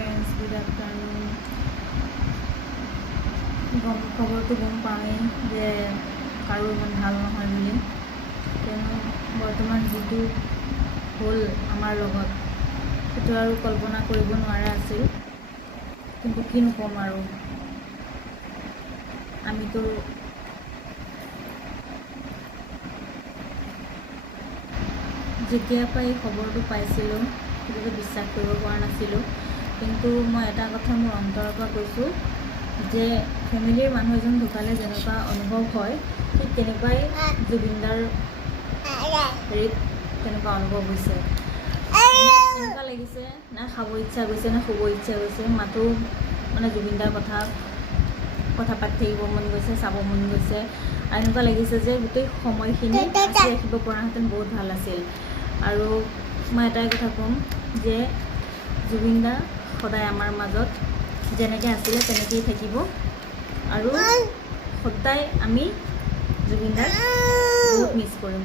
friends, good afternoon. খবৰটো গম পাওঁৱেই যে কাৰো ইমান ভাল নহয় বুলি, কিয়নো বৰ্তমান যিটো হ'ল আমাৰ লগত সেইটো আৰু কল্পনা কৰিব নোৱাৰা আছিল। কিন্তু কিনো ক'ম আৰু, আমিতো যেতিয়াৰ পৰা এই খবৰটো পাইছিলোঁ তেতিয়াতো বিশ্বাস কৰিব পৰা নাছিলোঁ। কিন্তু মই এটা কথা মোৰ অন্তৰৰ পৰা কৈছোঁ যে ফেমিলিৰ মানুহ এজন ঢুকালে যেনেকুৱা অনুভৱ হয়, ঠিক তেনেকুৱাই জুবিনদাৰ হেৰিত তেনেকুৱা অনুভৱ হৈছে। এনেকুৱা লাগিছে না খাব ইচ্ছা গৈছে না শুব ইচ্ছা গৈছে, মাথো মানে জুবিনদাৰ কথা পাতি থাকিব মন গৈছে, চাব মন গৈছে। আৰু এনেকুৱা লাগিছে যে গোটেই সময়খিনি সাঁচি ৰাখিব পৰাহেঁতেন বহুত ভাল আছিল। আৰু মই এটাই কথা ক'ম যে জুবিনদা সদায় আমাৰ মাজত যেনেকৈ আছিলে তেনেকৈয়ে থাকিব, আৰু সদায় আমি জুবিনদাক বহুত মিছ কৰিম।